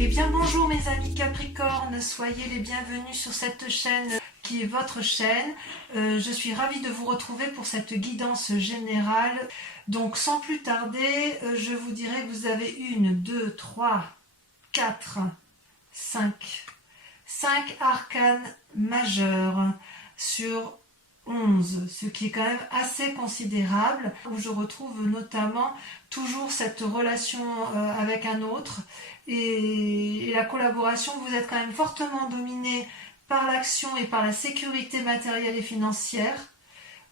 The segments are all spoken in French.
Eh bien bonjour mes amis Capricorne, soyez les bienvenus sur cette chaîne qui est votre chaîne. Je suis ravie de vous retrouver pour cette guidance générale. Donc sans plus tarder, je vous dirai que vous avez 1, 2, 3, 4, 5 arcanes majeurs sur 11, ce qui est quand même assez considérable, où je retrouve notamment toujours cette relation avec un autre et la collaboration. Vous êtes quand même fortement dominé par l'action et par la sécurité matérielle et financière.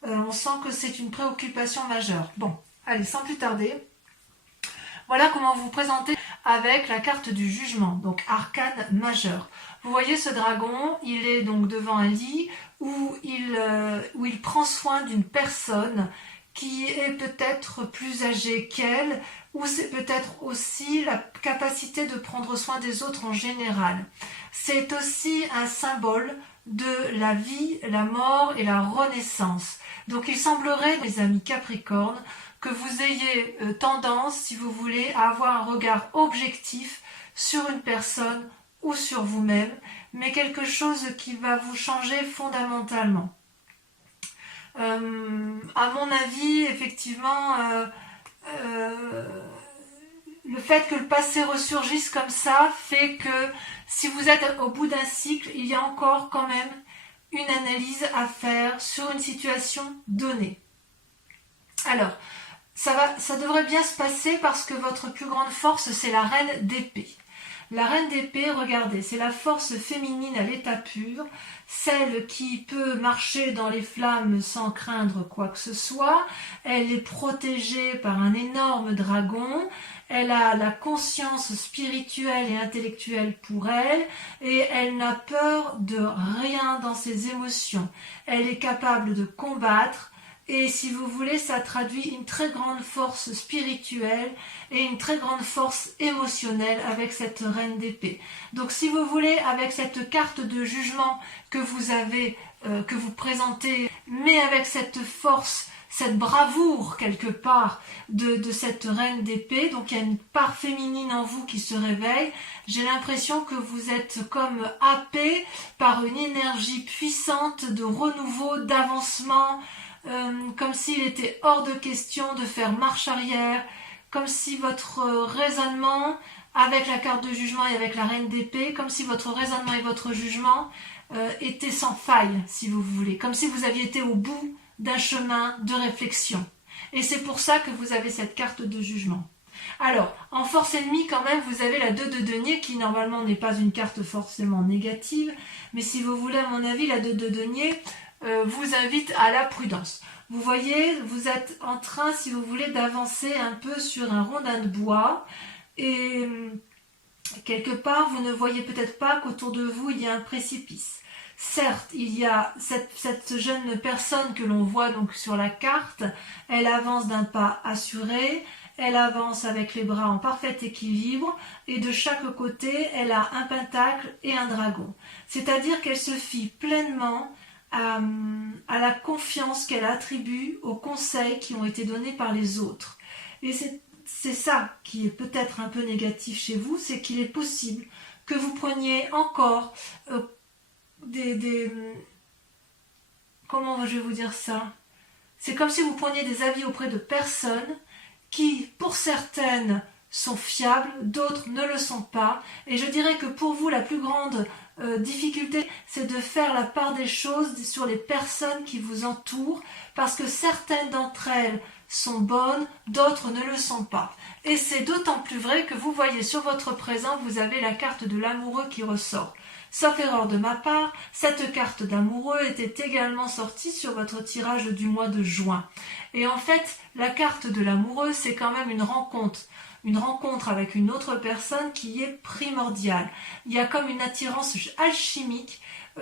On sent que c'est une préoccupation majeure. Bon, allez, sans plus tarder, voilà comment vous présentez avec la carte du jugement, donc arcane majeur. Vous voyez ce dragon, il est donc devant un lit où il prend soin d'une personne qui est peut-être plus âgée qu'elle, ou c'est peut-être aussi la capacité de prendre soin des autres en général. C'est aussi un symbole de la vie, la mort et la renaissance. Donc il semblerait, mes amis Capricorne, que vous ayez tendance, si vous voulez, à avoir un regard objectif sur une personne ou sur vous-même, mais quelque chose qui va vous changer fondamentalement. À mon avis, effectivement, le fait que le passé ressurgisse comme ça fait que si vous êtes au bout d'un cycle, il y a encore quand même une analyse à faire sur une situation donnée. Alors, ça devrait bien se passer parce que votre plus grande force, c'est la reine d'épée. La reine d'épée, regardez, c'est la force féminine à l'état pur, celle qui peut marcher dans les flammes sans craindre quoi que ce soit. Elle est protégée par un énorme dragon, elle a la conscience spirituelle et intellectuelle pour elle, et elle n'a peur de rien dans ses émotions. Elle est capable de combattre, et si vous voulez, ça traduit une très grande force spirituelle et une très grande force émotionnelle avec cette reine d'épée. Donc si vous voulez, avec cette carte de jugement que vous avez, que vous présentez, mais avec cette force, cette bravoure quelque part de cette reine d'épée, donc il y a une part féminine en vous qui se réveille, j'ai l'impression que vous êtes comme happé par une énergie puissante de renouveau, d'avancement, comme s'il était hors de question de faire marche arrière, comme si votre raisonnement, avec la carte de jugement et avec la reine d'épée, comme si votre raisonnement et votre jugement étaient sans faille, si vous voulez, comme si vous aviez été au bout d'un chemin de réflexion. Et c'est pour ça que vous avez cette carte de jugement. Alors, en force ennemie, quand même, vous avez la 2 de denier, qui normalement n'est pas une carte forcément négative, mais si vous voulez, à mon avis, la 2 de denier vous invite à la prudence. Vous voyez, vous êtes en train, si vous voulez, d'avancer un peu sur un rondin de bois, et quelque part, vous ne voyez peut-être pas qu'autour de vous, il y a un précipice. Certes, il y a cette jeune personne que l'on voit donc sur la carte, elle avance d'un pas assuré, elle avance avec les bras en parfait équilibre, et de chaque côté, elle a un pentacle et un dragon. C'est-à-dire qu'elle se fie pleinement à la confiance qu'elle attribue aux conseils qui ont été donnés par les autres. Et c'est ça qui est peut-être un peu négatif chez vous, c'est qu'il est possible que vous preniez encore comment je vais vous dire ça? C'est comme si vous preniez des avis auprès de personnes qui, pour certaines, sont fiables, d'autres ne le sont pas. Et je dirais que pour vous, la plus grande difficulté, c'est de faire la part des choses sur les personnes qui vous entourent, parce que certaines d'entre elles sont bonnes, d'autres ne le sont pas. Et c'est d'autant plus vrai que vous voyez sur votre présent, vous avez la carte de l'amoureux qui ressort. Sauf erreur de ma part, cette carte d'amoureux était également sortie sur votre tirage du mois de juin. Et en fait, la carte de l'amoureux, c'est quand même une rencontre avec une autre personne qui est primordiale. Il y a comme une attirance alchimique.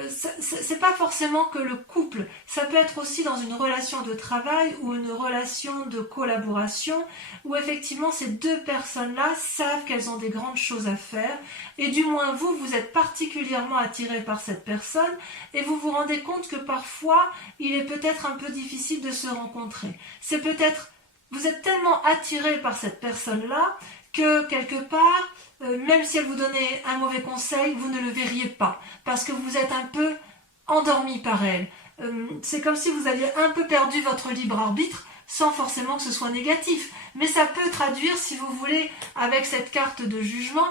C'est pas forcément que le couple, ça peut être aussi dans une relation de travail ou une relation de collaboration où effectivement ces deux personnes-là savent qu'elles ont des grandes choses à faire, et du moins vous êtes particulièrement attiré par cette personne et vous vous rendez compte que parfois il est peut-être un peu difficile de se rencontrer. Vous êtes tellement attiré par cette personne-là que quelque part, même si elle vous donnait un mauvais conseil, vous ne le verriez pas, parce que vous êtes un peu endormi par elle. C'est comme si vous aviez un peu perdu votre libre arbitre, sans forcément que ce soit négatif. Mais ça peut traduire, si vous voulez, avec cette carte de jugement,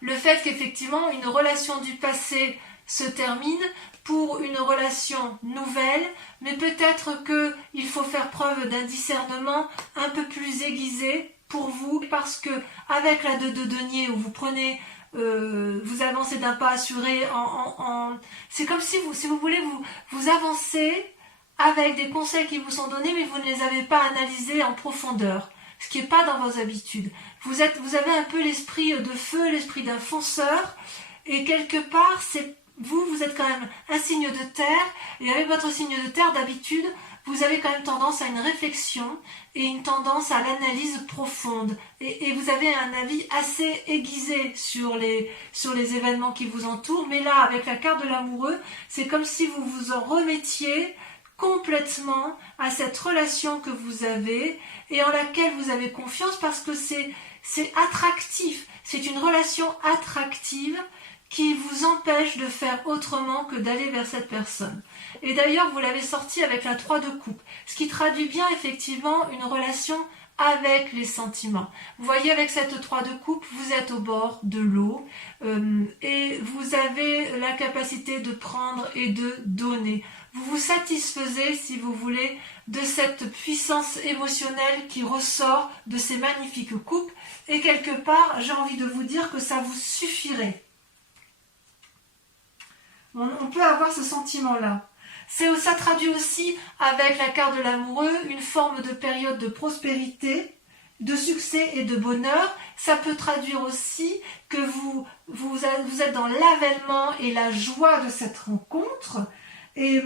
le fait qu'effectivement une relation du passé se termine pour une relation nouvelle, mais peut-être qu'il faut faire preuve d'un discernement un peu plus aiguisé pour vous, parce que avec la 2 de denier où vous prenez, vous avancez d'un pas assuré, c'est comme si vous voulez, vous avancez avec des conseils qui vous sont donnés, mais vous ne les avez pas analysés en profondeur, ce qui n'est pas dans vos habitudes. Vous avez un peu l'esprit de feu, l'esprit d'un fonceur, et quelque part, vous êtes quand même un signe de terre, et avec votre signe de terre, d'habitude, vous avez quand même tendance à une réflexion et une tendance à l'analyse profonde. Et vous avez un avis assez aiguisé sur les événements qui vous entourent, mais là, avec la carte de l'amoureux, c'est comme si vous vous en remettiez complètement à cette relation que vous avez et en laquelle vous avez confiance, parce que c'est attractif, c'est une relation attractive qui vous empêche de faire autrement que d'aller vers cette personne. Et d'ailleurs, vous l'avez sorti avec la 3 de coupe, ce qui traduit bien effectivement une relation avec les sentiments. Vous voyez, avec cette 3 de coupe, vous êtes au bord de l'eau et vous avez la capacité de prendre et de donner. Vous vous satisfaisez, si vous voulez, de cette puissance émotionnelle qui ressort de ces magnifiques coupes, et quelque part, j'ai envie de vous dire que ça vous suffirait. On peut avoir ce sentiment-là. Ça traduit aussi, avec la carte de l'amoureux, une forme de période de prospérité, de succès et de bonheur. Ça peut traduire aussi que vous êtes dans l'avènement et la joie de cette rencontre, et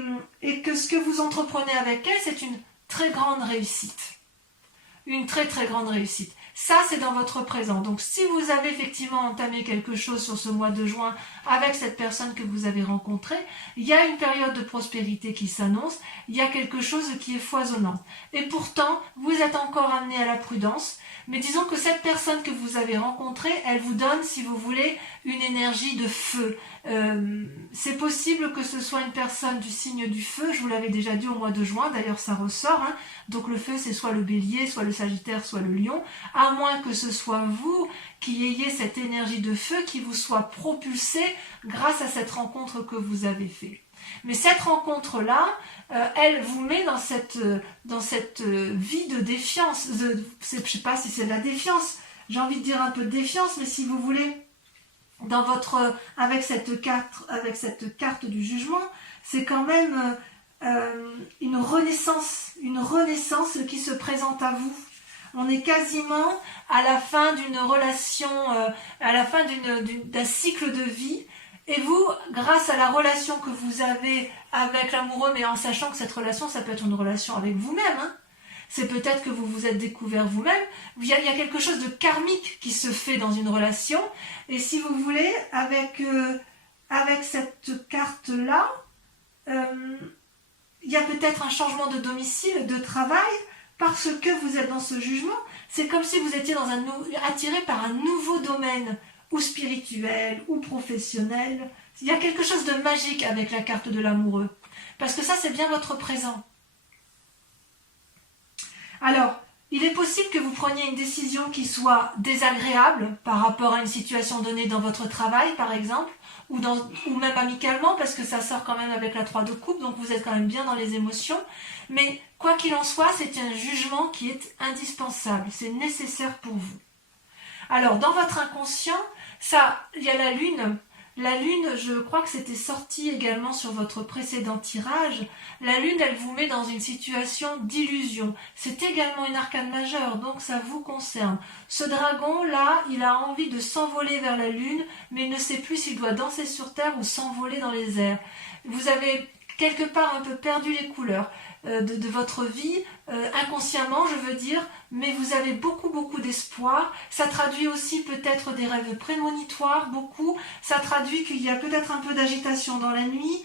que ce que vous entreprenez avec elle, c'est une très grande réussite. Une très très grande réussite. Ça, c'est dans votre présent. Donc, si vous avez effectivement entamé quelque chose sur ce mois de juin avec cette personne que vous avez rencontrée, il y a une période de prospérité qui s'annonce, il y a quelque chose qui est foisonnant. Et pourtant, vous êtes encore amené à la prudence, mais disons que cette personne que vous avez rencontrée, elle vous donne, si vous voulez, une énergie de feu. C'est possible que ce soit une personne du signe du feu, je vous l'avais déjà dit au mois de juin, d'ailleurs ça ressort, hein. Donc le feu, c'est soit le bélier, soit le sagittaire, soit le lion, à moins que ce soit vous qui ayez cette énergie de feu qui vous soit propulsée grâce à cette rencontre que vous avez faite. Mais cette rencontre-là, elle vous met dans cette vie de défiance. Je ne sais pas si c'est de la défiance, j'ai envie de dire un peu de défiance, mais si vous voulez, avec cette carte du jugement, c'est quand même une renaissance qui se présente à vous. On est quasiment à la fin d'une relation, à la fin d'un cycle de vie. Et vous, grâce à la relation que vous avez avec l'amoureux, mais en sachant que cette relation, ça peut être une relation avec vous-même, hein. C'est peut-être que vous vous êtes découvert vous-même. Il y a quelque chose de karmique qui se fait dans une relation. Et si vous voulez, avec cette carte-là, il y a peut-être un changement de domicile, de travail, parce que vous êtes dans ce jugement. C'est comme si vous étiez attiré par un nouveau domaine, ou spirituel, ou professionnel. Il y a quelque chose de magique avec la carte de l'amoureux. Parce que ça, c'est bien votre présent. Alors, il est possible que vous preniez une décision qui soit désagréable par rapport à une situation donnée dans votre travail, par exemple, ou même amicalement, parce que ça sort quand même avec la 3 de coupe, donc vous êtes quand même bien dans les émotions. Mais quoi qu'il en soit, c'est un jugement qui est indispensable, c'est nécessaire pour vous. Alors, dans votre inconscient, il y a la lune. La lune, je crois que c'était sorti également sur votre précédent tirage. La lune, elle vous met dans une situation d'illusion. C'est également une arcane majeure, donc ça vous concerne. Ce dragon-là, il a envie de s'envoler vers la lune, mais il ne sait plus s'il doit danser sur terre ou s'envoler dans les airs. Vous avez quelque part un peu perdu les couleurs de votre vie, inconsciemment je veux dire, mais vous avez beaucoup d'espoir. Ça traduit aussi peut-être des rêves prémonitoires, beaucoup. Ça traduit qu'il y a peut-être un peu d'agitation dans la nuit.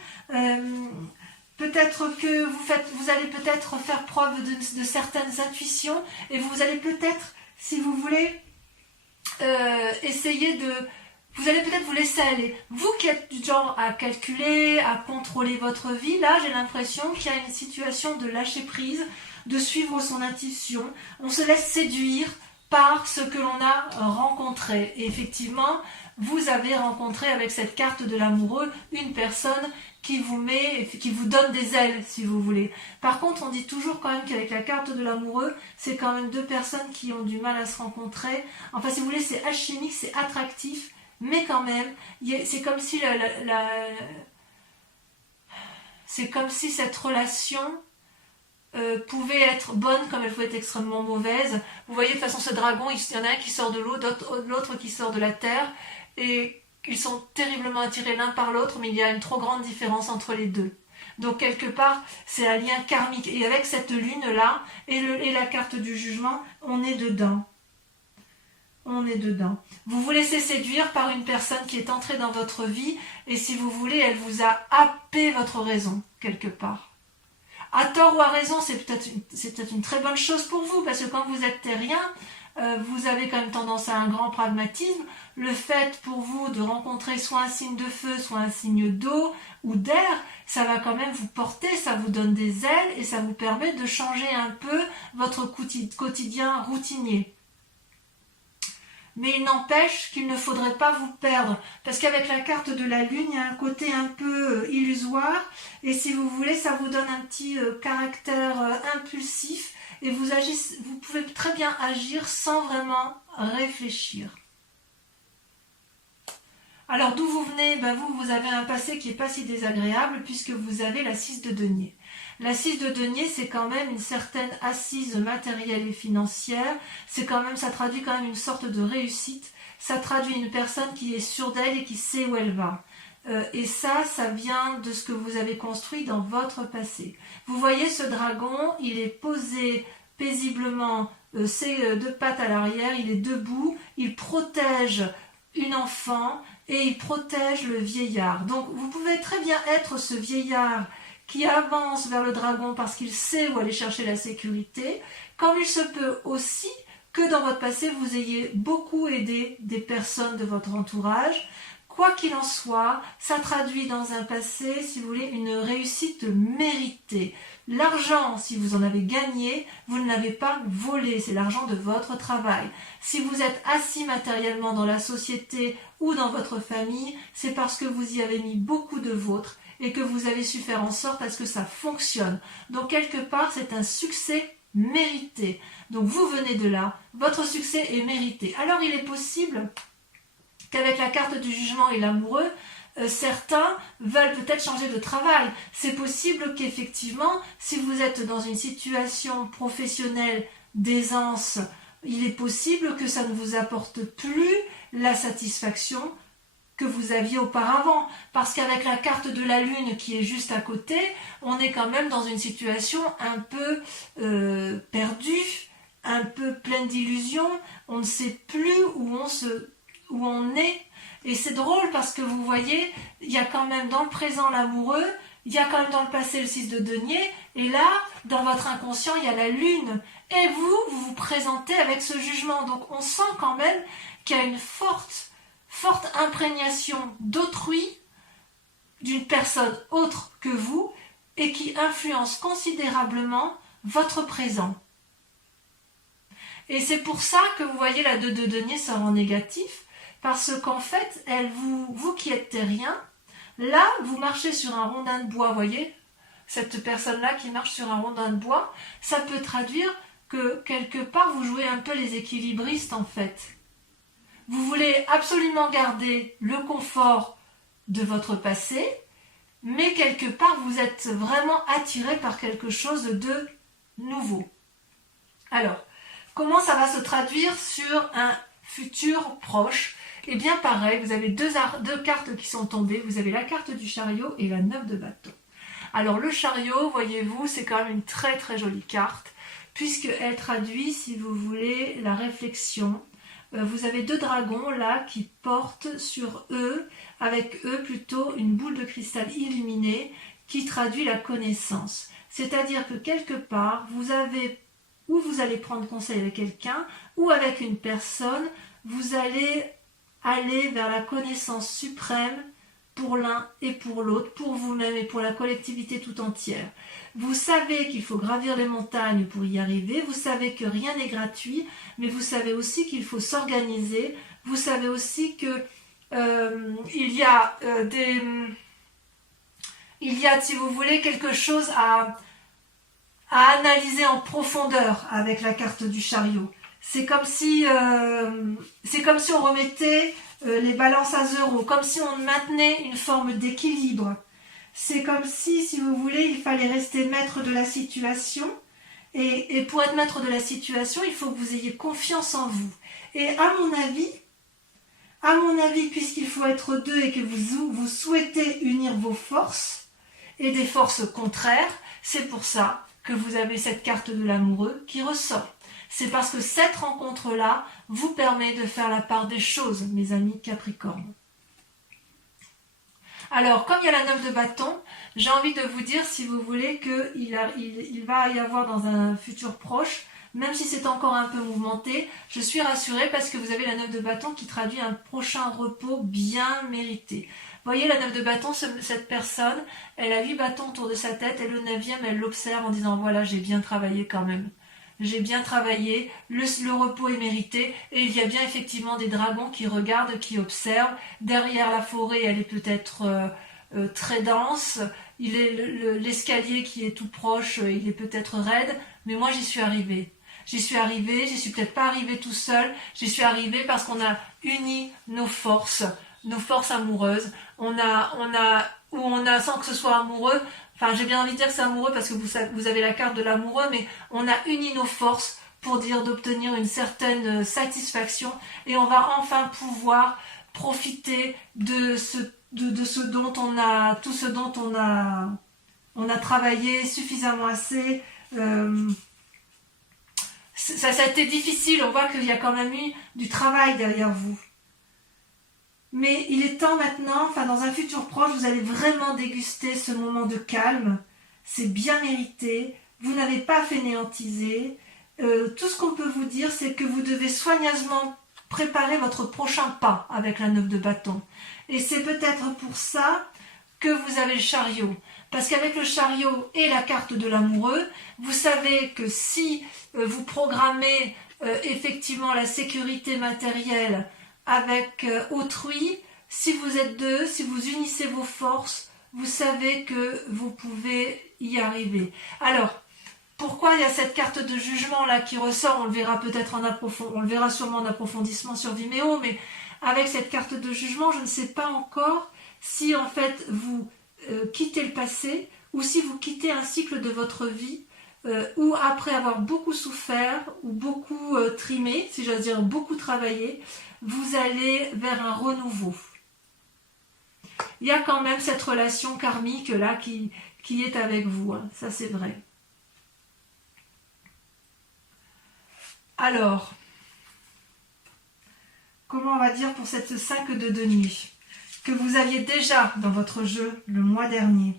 Peut-être que vous allez peut-être faire preuve de certaines intuitions, et vous allez peut-être, si vous voulez, essayer de... Vous allez peut-être vous laisser aller. Vous qui êtes du genre à calculer, à contrôler votre vie, là j'ai l'impression qu'il y a une situation de lâcher prise, de suivre son intuition. On se laisse séduire par ce que l'on a rencontré. Et effectivement, vous avez rencontré avec cette carte de l'amoureux une personne qui vous donne des ailes, si vous voulez. Par contre, on dit toujours quand même qu'avec la carte de l'amoureux, c'est quand même deux personnes qui ont du mal à se rencontrer. Enfin, si vous voulez, c'est alchimique, c'est attractif, mais quand même, c'est comme si c'est comme si cette relation pouvait être bonne comme elle pouvait être extrêmement mauvaise. Vous voyez, de toute façon, ce dragon, il y en a un qui sort de l'eau, l'autre qui sort de la terre, et ils sont terriblement attirés l'un par l'autre, mais il y a une trop grande différence entre les deux. Donc quelque part, c'est un lien karmique. Et avec cette lune-là, et la carte du jugement, on est dedans. On est dedans. Vous vous laissez séduire par une personne qui est entrée dans votre vie, et si vous voulez, elle vous a happé votre raison, quelque part. À tort ou à raison, c'est peut-être une très bonne chose pour vous, parce que quand vous êtes terrien, vous avez quand même tendance à un grand pragmatisme. Le fait pour vous de rencontrer soit un signe de feu, soit un signe d'eau ou d'air, ça va quand même vous porter, ça vous donne des ailes et ça vous permet de changer un peu votre quotidien routinier. Mais il n'empêche qu'il ne faudrait pas vous perdre, parce qu'avec la carte de la lune, il y a un côté un peu illusoire, et si vous voulez, ça vous donne un petit caractère impulsif, et vous pouvez très bien agir sans vraiment réfléchir. Alors d'où vous venez? Vous avez un passé qui n'est pas si désagréable, puisque vous avez la 6 de denier. La 6 de denier, c'est quand même une certaine assise matérielle et financière, ça traduit quand même une sorte de réussite, ça traduit une personne qui est sûre d'elle et qui sait où elle va. Et ça vient de ce que vous avez construit dans votre passé. Vous voyez ce dragon, il est posé paisiblement, ses deux pattes à l'arrière, il est debout, il protège une enfant et il protège le vieillard. Donc vous pouvez très bien être ce vieillard qui avance vers le dragon parce qu'il sait où aller chercher la sécurité, comme il se peut aussi que dans votre passé, vous ayez beaucoup aidé des personnes de votre entourage. Quoi qu'il en soit, ça traduit dans un passé, si vous voulez, une réussite méritée. L'argent, si vous en avez gagné, vous ne l'avez pas volé, c'est l'argent de votre travail. Si vous êtes assis matériellement dans la société ou dans votre famille, c'est parce que vous y avez mis beaucoup de vôtre et que vous avez su faire en sorte à ce que ça fonctionne. Donc quelque part, c'est un succès mérité. Donc vous venez de là, votre succès est mérité. Alors il est possible qu'avec la carte du jugement et l'amoureux, certains veulent peut-être changer de travail. C'est possible qu'effectivement, si vous êtes dans une situation professionnelle d'aisance, il est possible que ça ne vous apporte plus la satisfaction que vous aviez auparavant. Parce qu'avec la carte de la lune qui est juste à côté, on est quand même dans une situation un peu perdue, un peu pleine d'illusions. On ne sait plus où on est. Et c'est drôle parce que vous voyez, il y a quand même dans le présent l'amoureux, il y a quand même dans le passé le 6 de denier, et là, dans votre inconscient, il y a la lune. Et vous vous présentez avec ce jugement. Donc on sent quand même qu'il y a une forte imprégnation d'autrui, d'une personne autre que vous, et qui influence considérablement votre présent. Et c'est pour ça que vous voyez la 2 de denier sort en négatif, parce qu'en fait, vous qui êtes terrien, là, vous marchez sur un rondin de bois, vous voyez, cette personne-là qui marche sur un rondin de bois, ça peut traduire que quelque part, vous jouez un peu les équilibristes en fait. Vous voulez absolument garder le confort de votre passé, mais quelque part, vous êtes vraiment attiré par quelque chose de nouveau. Alors, comment ça va se traduire sur un futur proche? Eh bien pareil, vous avez deux cartes qui sont tombées, vous avez la carte du chariot et la 9 de bâton. Alors le chariot, voyez-vous, c'est quand même une très très jolie carte, puisqu'elle traduit, si vous voulez, la réflexion. Vous avez deux dragons là qui portent sur eux, avec eux plutôt une boule de cristal illuminée qui traduit la connaissance. C'est-à-dire que quelque part, vous allez prendre conseil avec quelqu'un ou avec une personne, vous allez aller vers la connaissance suprême pour l'un et pour l'autre, pour vous-même et pour la collectivité tout entière. Vous savez qu'il faut gravir les montagnes pour y arriver, vous savez que rien n'est gratuit, mais vous savez aussi qu'il faut s'organiser, vous savez aussi que il y a, si vous voulez, quelque chose à analyser en profondeur avec la carte du chariot. C'est comme si on remettait les balances à zéro, comme si on maintenait une forme d'équilibre. C'est comme si vous voulez, il fallait rester maître de la situation. Et pour être maître de la situation, il faut que vous ayez confiance en vous. Et à mon avis, puisqu'il faut être deux et que vous souhaitez unir vos forces et des forces contraires, c'est pour ça que vous avez cette carte de l'amoureux qui ressort. C'est parce que cette rencontre-là vous permet de faire la part des choses, mes amis Capricorne. Alors, comme il y a la 9 de bâton, j'ai envie de vous dire, si vous voulez, qu'il va y avoir dans un futur proche, même si c'est encore un peu mouvementé, je suis rassurée parce que vous avez la 9 de bâton qui traduit un prochain repos bien mérité. Vous voyez, la 9 de bâton, cette personne, elle a 8 bâtons autour de sa tête et le 9e, elle l'observe en disant, voilà, j'ai bien travaillé quand même. J'ai bien travaillé, le repos est mérité, et il y a bien effectivement des dragons qui regardent, qui observent. Derrière la forêt, elle est peut-être très dense, l'escalier qui est tout proche, il est peut-être raide, mais moi j'y suis arrivée. J'y suis peut-être pas arrivée tout seul, j'y suis arrivée parce qu'on a uni nos forces amoureuses, on a, sans que ce soit amoureux, enfin j'ai bien envie de dire que c'est amoureux parce que vous avez la carte de l'amoureux, mais on a uni nos forces pour dire d'obtenir une certaine satisfaction et on va enfin pouvoir profiter de ce dont tout ce dont on a travaillé suffisamment assez. Ça a été difficile, on voit qu'il y a quand même eu du travail derrière vous. Mais il est temps maintenant, dans un futur proche, vous allez vraiment déguster ce moment de calme. C'est bien mérité, vous n'avez pas fainéantisé. Tout ce qu'on peut vous dire, c'est que vous devez soigneusement préparer votre prochain pas avec la 9 de bâton. Et c'est peut-être pour ça que vous avez le chariot. Parce qu'avec le chariot et la carte de l'amoureux, vous savez que si vous programmez effectivement la sécurité matérielle avec autrui, si vous êtes deux, si vous unissez vos forces, vous savez que vous pouvez y arriver. Alors, pourquoi il y a cette carte de jugement là qui ressort? On le verra peut-être on le verra sûrement en approfondissement sur Vimeo, mais avec cette carte de jugement, je ne sais pas encore si en fait vous quittez le passé ou si vous quittez un cycle de votre vie où après avoir beaucoup souffert ou beaucoup trimé, si j'ose dire beaucoup travaillé, vous allez vers un renouveau. Il y a quand même cette relation karmique là qui est avec vous, hein. Ça c'est vrai. Alors, comment on va dire pour cette 5 de denier que vous aviez déjà dans votre jeu le mois dernier?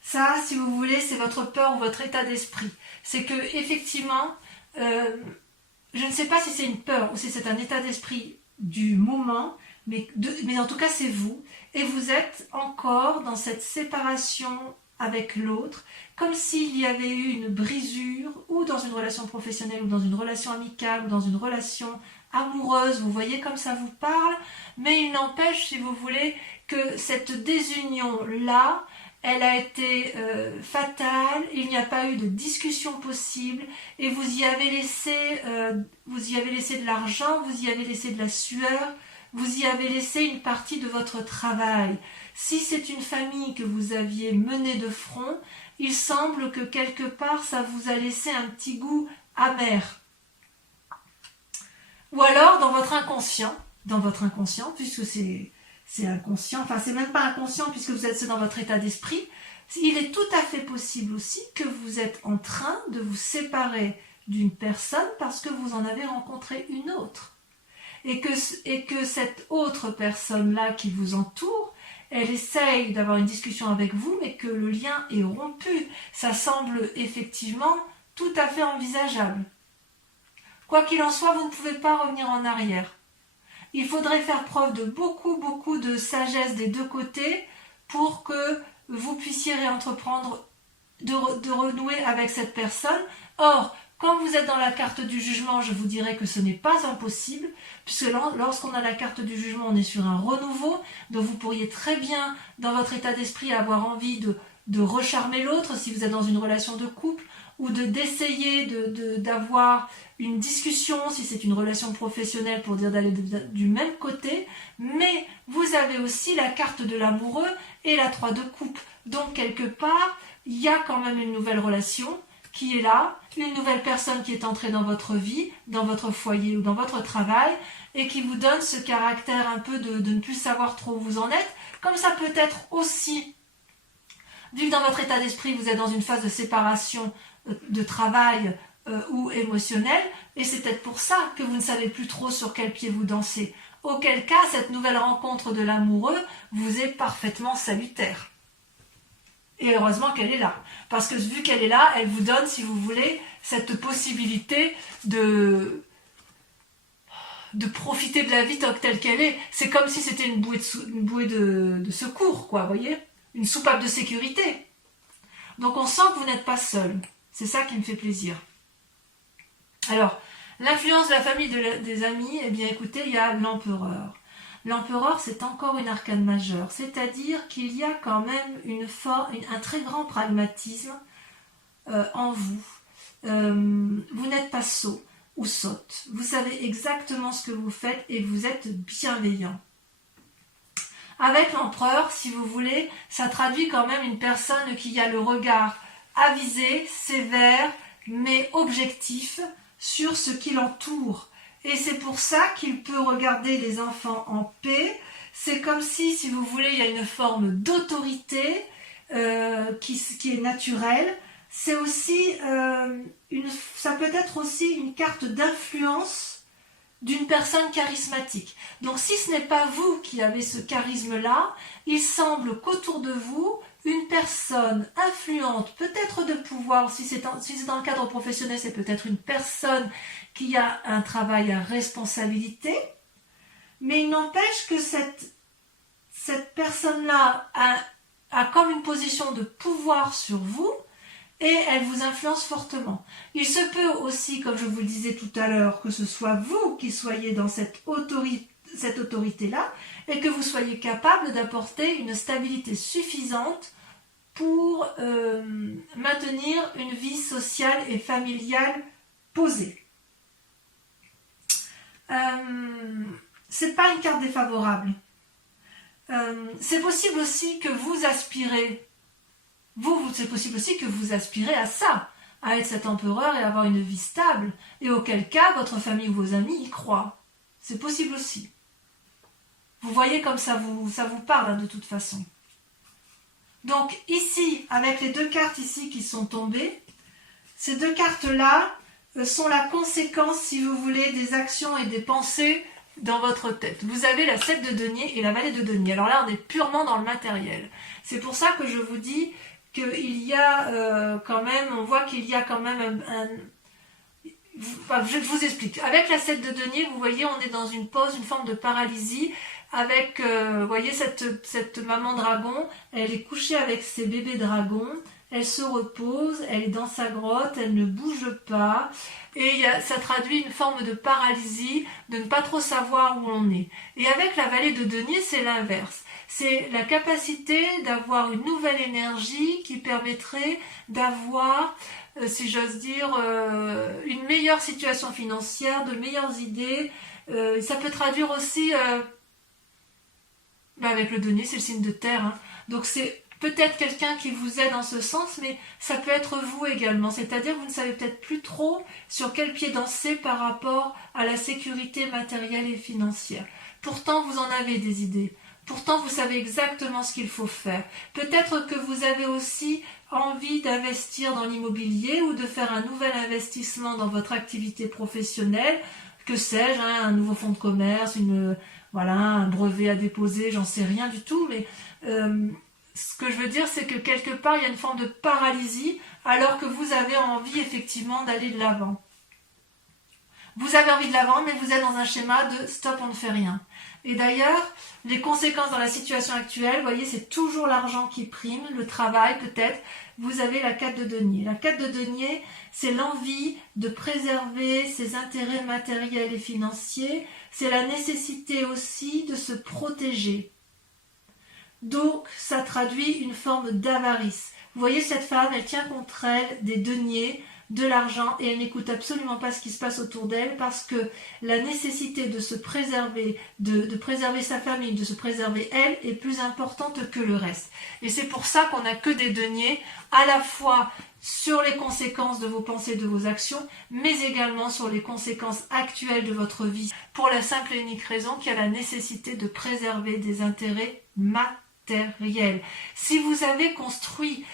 Ça, si vous voulez, c'est votre peur ou votre état d'esprit. C'est que effectivement, je ne sais pas si c'est une peur ou si c'est un état d'esprit du moment, mais en tout cas c'est vous. Et vous êtes encore dans cette séparation avec l'autre, comme s'il y avait eu une brisure, ou dans une relation professionnelle, ou dans une relation amicale, ou dans une relation amoureuse, vous voyez comme ça vous parle, mais il n'empêche, si vous voulez, que cette désunion-là, elle a été fatale, il n'y a pas eu de discussion possible, et vous y avez laissé de l'argent, vous y avez laissé de la sueur, vous y avez laissé une partie de votre travail. Si c'est une famille que vous aviez menée de front, il semble que quelque part ça vous a laissé un petit goût amer. Ou alors dans votre inconscient, puisque c'est inconscient, enfin c'est même pas inconscient puisque vous êtes dans votre état d'esprit, il est tout à fait possible aussi que vous êtes en train de vous séparer d'une personne parce que vous en avez rencontré une autre. Et que cette autre personne-là qui vous entoure, elle essaye d'avoir une discussion avec vous, mais que le lien est rompu. Ça semble effectivement tout à fait envisageable. Quoi qu'il en soit, vous ne pouvez pas revenir en arrière. Il faudrait faire preuve de beaucoup de sagesse des deux côtés pour que vous puissiez réentreprendre de renouer avec cette personne. Or, quand vous êtes dans la carte du jugement, je vous dirais que ce n'est pas impossible, puisque lorsqu'on a la carte du jugement, on est sur un renouveau, donc vous pourriez très bien, dans votre état d'esprit, avoir envie de recharmer l'autre, si vous êtes dans une relation de couple, ou d'essayer d'avoir une discussion, si c'est une relation professionnelle, pour dire d'aller du même côté, mais vous avez aussi la carte de l'amoureux et la 3 de coupe. Donc, quelque part, il y a quand même une nouvelle relation qui est là, une nouvelle personne qui est entrée dans votre vie, dans votre foyer ou dans votre travail, et qui vous donne ce caractère un peu de ne plus savoir trop où vous en êtes, comme ça peut être aussi, vu que dans votre état d'esprit, vous êtes dans une phase de séparation de travail ou émotionnel, et c'est peut-être pour ça que vous ne savez plus trop sur quel pied vous dansez. Auquel cas, cette nouvelle rencontre de l'amoureux vous est parfaitement salutaire. Et heureusement qu'elle est là. Parce que vu qu'elle est là, elle vous donne, si vous voulez, cette possibilité de profiter de la vie telle qu'elle est. C'est comme si c'était une bouée de secours, quoi, vous voyez? Une soupape de sécurité. Donc on sent que vous n'êtes pas seul. C'est ça qui me fait plaisir. Alors, l'influence de la famille, des amis, eh bien écoutez, il y a l'empereur. L'empereur, c'est encore une arcane majeure, c'est-à-dire qu'il y a quand même un très grand pragmatisme en vous. Vous n'êtes pas sot ou sotte. Vous savez exactement ce que vous faites et vous êtes bienveillant. Avec l'empereur, si vous voulez, ça traduit quand même une personne qui a le regard avisé, sévère, mais objectif sur ce qui l'entoure. Et c'est pour ça qu'il peut regarder les enfants en paix. C'est comme si vous voulez, il y a une forme d'autorité qui est naturelle. C'est aussi ça peut être aussi une carte d'influence d'une personne charismatique. Donc si ce n'est pas vous qui avez ce charisme-là, il semble qu'autour de vous, une personne influente, peut-être de pouvoir, si c'est dans le cadre professionnel, c'est peut-être une personne qui a un travail à responsabilité, mais il n'empêche que cette personne-là a comme une position de pouvoir sur vous et elle vous influence fortement. Il se peut aussi, comme je vous le disais tout à l'heure, que ce soit vous qui soyez dans cette autorité-là et que vous soyez capable d'apporter une stabilité suffisante pour maintenir une vie sociale et familiale posée. C'est pas une carte défavorable. C'est possible aussi que vous aspirez, c'est possible aussi que vous aspirez à ça, à être cet empereur et avoir une vie stable, et auquel cas votre famille ou vos amis y croient. C'est possible aussi. Vous voyez comme ça vous parle hein, de toute façon. Donc ici, avec les deux cartes ici qui sont tombées, ces deux cartes-là sont la conséquence, si vous voulez, des actions et des pensées dans votre tête. Vous avez la 7 de denier et la vallée de denier. Alors là, on est purement dans le matériel. C'est pour ça que je vous dis qu'il y a quand même, on voit qu'il y a quand même je vous explique. Avec la 7 de denier, vous voyez, on est dans une pause, une forme de paralysie. Avec, vous voyez, cette maman dragon, elle est couchée avec ses bébés dragons, elle se repose, elle est dans sa grotte, elle ne bouge pas, et ça traduit une forme de paralysie, de ne pas trop savoir où on est. Et avec la vallée de denier, c'est l'inverse. C'est la capacité d'avoir une nouvelle énergie qui permettrait d'avoir, si j'ose dire, une meilleure situation financière, de meilleures idées. Ça peut traduire aussi... avec le denier, c'est le signe de terre. Hein. Donc c'est peut-être quelqu'un qui vous aide en ce sens, mais ça peut être vous également. C'est-à-dire que vous ne savez peut-être plus trop sur quel pied danser par rapport à la sécurité matérielle et financière. Pourtant, vous en avez des idées. Pourtant, vous savez exactement ce qu'il faut faire. Peut-être que vous avez aussi envie d'investir dans l'immobilier ou de faire un nouvel investissement dans votre activité professionnelle. Que sais-je, hein, un nouveau fonds de commerce, un brevet à déposer, j'en sais rien du tout, mais ce que je veux dire, c'est que quelque part, il y a une forme de paralysie, alors que vous avez envie effectivement d'aller de l'avant. Vous avez envie de la vendre, mais vous êtes dans un schéma de stop, on ne fait rien. Et d'ailleurs, les conséquences dans la situation actuelle, vous voyez, c'est toujours l'argent qui prime, le travail peut-être. Vous avez la 4 de denier. La 4 de denier, c'est l'envie de préserver ses intérêts matériels et financiers. C'est la nécessité aussi de se protéger. Donc, ça traduit une forme d'avarice. Vous voyez, cette femme, elle tient contre elle des deniers, de l'argent, et elle n'écoute absolument pas ce qui se passe autour d'elle parce que la nécessité de se préserver, de préserver sa famille, de se préserver elle, est plus importante que le reste. Et c'est pour ça qu'on n'a que des deniers, à la fois sur les conséquences de vos pensées, de vos actions, mais également sur les conséquences actuelles de votre vie, pour la simple et unique raison qu'il y a la nécessité de préserver des intérêts matériels. Si vous avez construit,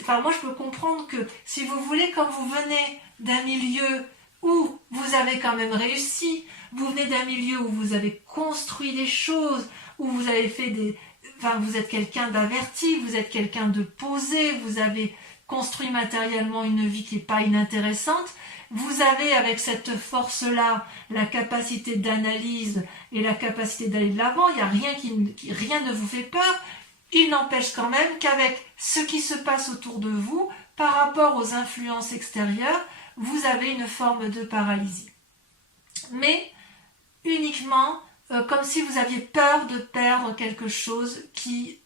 enfin moi je peux comprendre que si vous voulez, comme vous venez d'un milieu où vous avez quand même réussi, vous venez d'un milieu où vous avez construit des choses, où vous avez fait des... Enfin, vous êtes quelqu'un d'averti, vous êtes quelqu'un de posé, vous avez construit matériellement une vie qui n'est pas inintéressante. Vous avez avec cette force-là la capacité d'analyse et la capacité d'aller de l'avant. Il n'y a rien rien ne vous fait peur. Il n'empêche quand même qu'avec ce qui se passe autour de vous, par rapport aux influences extérieures, vous avez une forme de paralysie. Mais uniquement comme si vous aviez peur de perdre quelque chose qui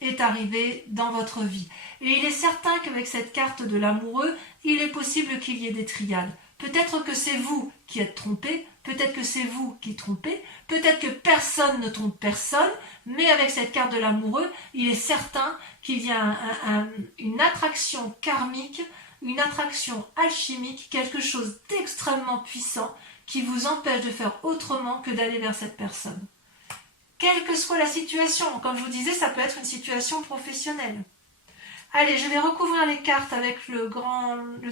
est arrivé dans votre vie. Et il est certain qu'avec cette carte de l'amoureux, il est possible qu'il y ait des triades. Peut-être que c'est vous qui êtes trompé, peut-être que c'est vous qui trompez, peut-être que personne ne trompe personne, mais avec cette carte de l'amoureux, il est certain qu'il y a une attraction karmique, une attraction alchimique, quelque chose d'extrêmement puissant qui vous empêche de faire autrement que d'aller vers cette personne. Quelle que soit la situation, comme je vous disais, ça peut être une situation professionnelle. Allez, je vais recouvrir les cartes avec le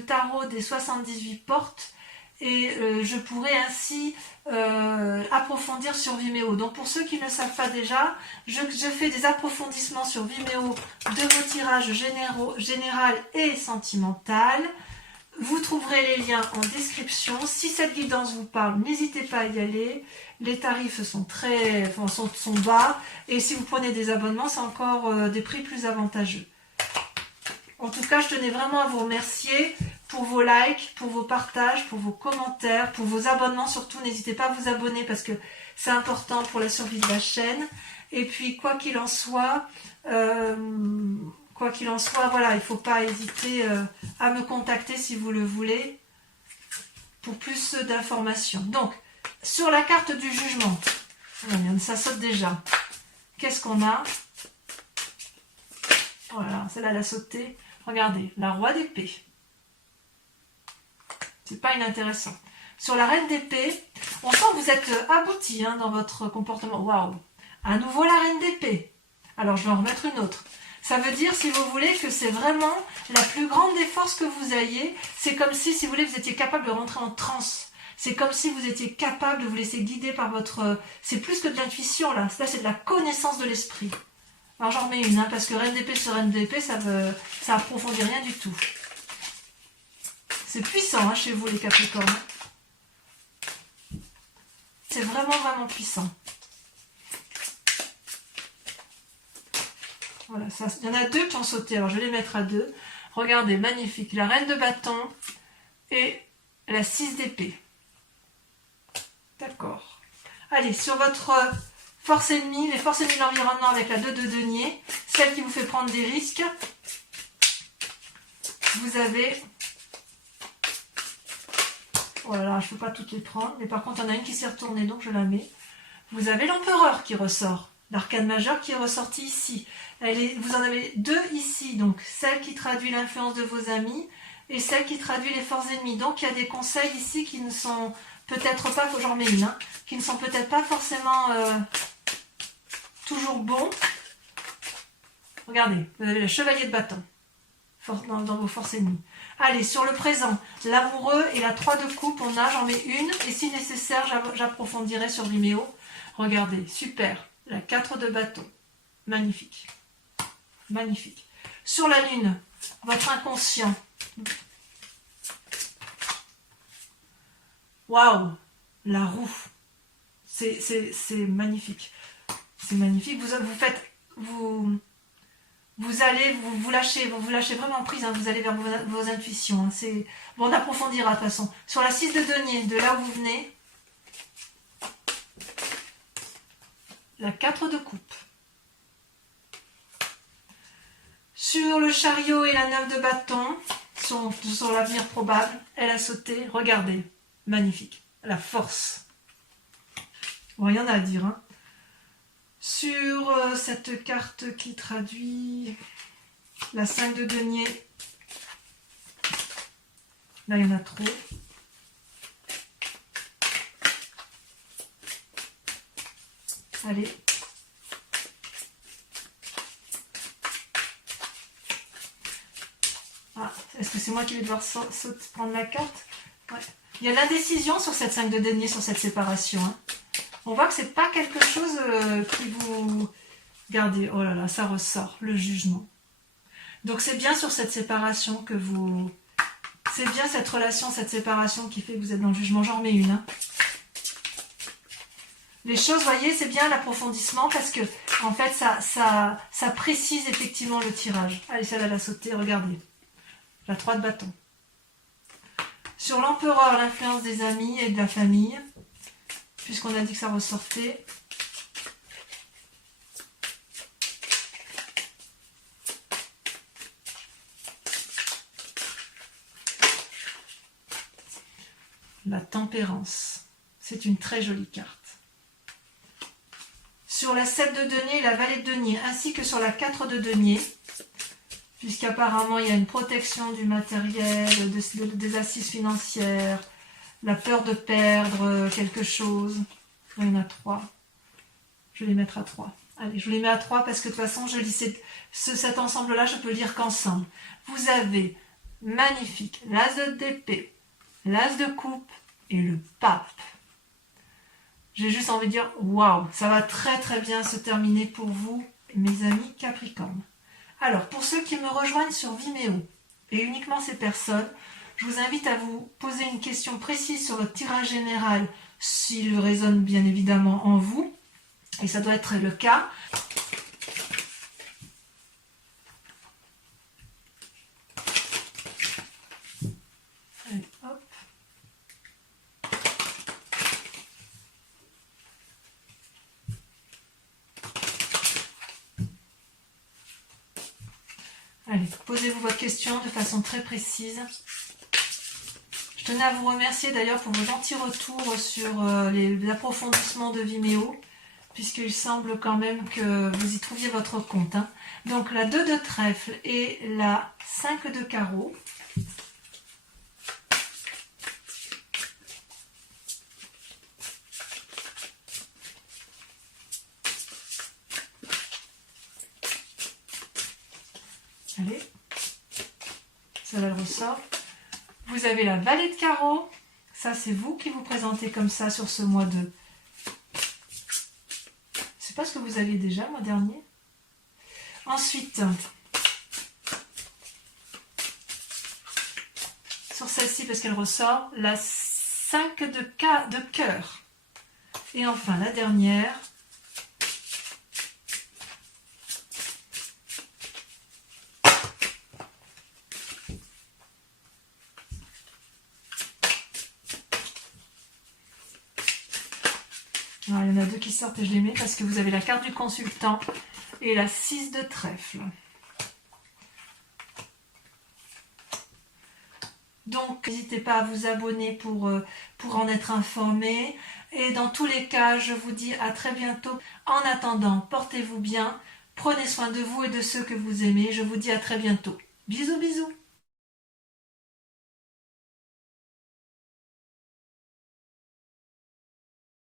tarot des 78 portes et je pourrai ainsi approfondir sur Vimeo. Donc pour ceux qui ne le savent pas déjà, je fais des approfondissements sur Vimeo de vos tirages général et sentimental. Vous trouverez les liens en description. Si cette guidance vous parle, n'hésitez pas à y aller. Les tarifs sont sont bas et si vous prenez des abonnements, c'est encore des prix plus avantageux. En tout cas, je tenais vraiment à vous remercier pour vos likes, pour vos partages, pour vos commentaires, pour vos abonnements. Surtout, n'hésitez pas à vous abonner parce que c'est important pour la survie de la chaîne. Et puis, quoi qu'il en soit, voilà, il ne faut pas hésiter à me contacter si vous le voulez pour plus d'informations. Donc, sur la carte du jugement, ça saute déjà. Qu'est-ce qu'on a? Voilà, celle-là, elle a sauté. Regardez, la roi d'épée. C'est pas inintéressant. Sur la reine d'épée, on sent que vous êtes abouti dans votre comportement. Waouh! À nouveau la reine d'épée. Alors, je vais en remettre une autre. Ça veut dire, si vous voulez, que c'est vraiment la plus grande des forces que vous ayez. C'est comme si vous voulez, vous étiez capable de rentrer en transe. C'est comme si vous étiez capable de vous laisser guider par votre... C'est plus que de l'intuition, là. Là, c'est de la connaissance de l'esprit. Alors, j'en remets une, parce que reine d'épée sur reine d'épée, ça approfondit rien du tout. C'est puissant, chez vous, les Capricornes. C'est vraiment, vraiment puissant. Voilà, il y en a deux qui ont sauté, alors je vais les mettre à deux. Regardez, magnifique. La reine de bâton et la 6 d'épée. D'accord. Allez, sur votre force ennemie, les forces ennemies de l'environnement avec la 2 de denier, celle qui vous fait prendre des risques, vous avez... Voilà, je ne peux pas toutes les prendre, mais par contre, il y en a une qui s'est retournée, donc je la mets. Vous avez l'empereur qui ressort, l'arcane majeur qui est ressorti ici. Vous en avez deux ici, donc celle qui traduit l'influence de vos amis et celle qui traduit les forces ennemies. Donc il y a des conseils ici qui ne sont peut-être pas, j'en remets une, qui ne sont peut-être pas forcément toujours bons. Regardez, vous avez le chevalier de bâton dans vos forces ennemies. Allez, sur le présent, l'amoureux et la 3 de coupe, j'en mets une et si nécessaire, j'approfondirai sur Vimeo. Regardez, super, la 4 de bâton, magnifique. Magnifique. Sur la lune, votre inconscient. Waouh, la roue. C'est magnifique. C'est magnifique. Vous allez vous lâcher vraiment prise, hein, vous allez vers vos intuitions. Hein, bon, on approfondira de toute façon. Sur la 6 de denier, de là où vous venez, la 4 de coupe. Sur le chariot et la 9 de bâton, sur l'avenir probable, elle a sauté. Regardez, magnifique. La force. Bon, il y en a à dire. Hein. Sur cette carte qui traduit la 5 de denier, là il y en a trop. Allez. Ah, est-ce que c'est moi qui vais devoir prendre la carte? Ouais. Il y a de l'indécision sur cette 5 de denier, sur cette séparation. Hein. On voit que c'est pas quelque chose qui vous... Regardez, oh là là, ça ressort, le jugement. Donc c'est bien sur cette séparation que vous... C'est bien cette relation, cette séparation qui fait que vous êtes dans le jugement. J'en remets une. Hein. Les choses, vous voyez, c'est bien l'approfondissement parce que, en fait, ça précise effectivement le tirage. Allez, celle-là, elle a sauté, regardez. La 3 de bâton. Sur l'empereur, l'influence des amis et de la famille, puisqu'on a dit que ça ressortait. La tempérance. C'est une très jolie carte. Sur la 7 de denier et la valet de denier, ainsi que sur la 4 de denier, puisqu'apparemment il y a une protection du matériel, des assises financières, la peur de perdre quelque chose. Il y en a 3. Je vais les mettre à 3. Allez, je les mets à 3 parce que de toute façon, je lis cet ensemble-là, je peux le lire qu'ensemble. Vous avez magnifique l'as d'épée, l'as de coupe et le pape. J'ai juste envie de dire, waouh, ça va très très bien se terminer pour vous, mes amis Capricorne. Alors, pour ceux qui me rejoignent sur Vimeo, et uniquement ces personnes, je vous invite à vous poser une question précise sur votre tirage général, s'il résonne bien évidemment en vous, et ça doit être le cas. Allez, hop. Allez, posez-vous votre question de façon très précise. Je tenais à vous remercier d'ailleurs pour vos gentils retours sur les approfondissements de Vimeo, puisqu'il semble quand même que vous y trouviez votre compte. Hein. Donc la 2 de trèfle et la 5 de carreau. Allez, ça va le ressort. Vous avez la valet de carreau. Ça, c'est vous qui vous présentez comme ça sur ce mois de... C'est pas ce que vous aviez déjà, le mois dernier. Ensuite, sur celle-ci, parce qu'elle ressort, la 5 de cœur. Et enfin, la dernière... Alors, il y en a 2 qui sortent et je les mets parce que vous avez la carte du consultant et la 6 de trèfle. Donc, n'hésitez pas à vous abonner pour en être informé. Et dans tous les cas, je vous dis à très bientôt. En attendant, portez-vous bien, prenez soin de vous et de ceux que vous aimez. Je vous dis à très bientôt. Bisous, bisous.